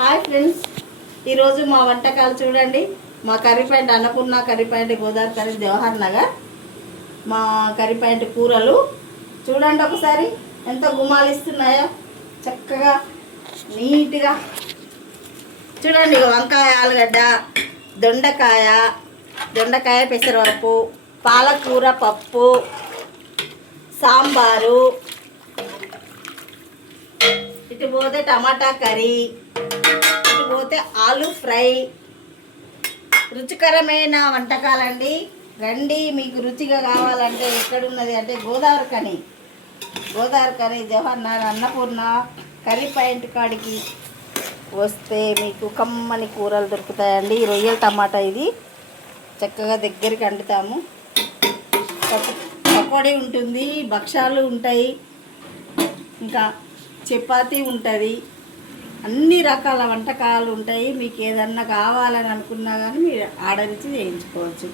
Hi friends, ఈరోజు మా వంటకాలు చూడండి. మా curry point Annapurna curry point Godavari curry Jawahar Nagar. మా కర్రీ పాయింట్ కూరలు చూడండి ఒకసారి ఎంత గుమాలిస్తున్నాయో, చక్కగా నీట్గా చూడండి. వంకాయ, ఆలుగడ్డ, దొండకాయ పెసరపప్పు, పాలకూర పప్పు, సాంబారు, ఇటు పోతే టమాటా కర్రీ, ఇటు పోతే ఆలు ఫ్రై. రుచికరమైన వంటకాలండి. రండి, మీకు రుచిగా కావాలంటే ఎక్కడున్నది అంటే గోదావరి కని జవహర్ నగర్ అన్నపూర్ణ కర్రీ పాయింట్ కాడికి వస్తే మీకు కమ్మని కూరలు దొరుకుతాయండి. రొయ్యల టమాటా ఇది చక్కగా దగ్గరికి వండుతాము. పకోడీ ఉంటుంది, భక్షాలు ఉంటాయి, ఇంకా చపాతీ ఉంటుంది, అన్ని రకాల వంటకాలు ఉంటాయి. మీకు ఏదన్నా కావాలని అనుకున్నా కానీ మీరు ఆర్డర్ ఇచ్చి చేయించుకోవచ్చు.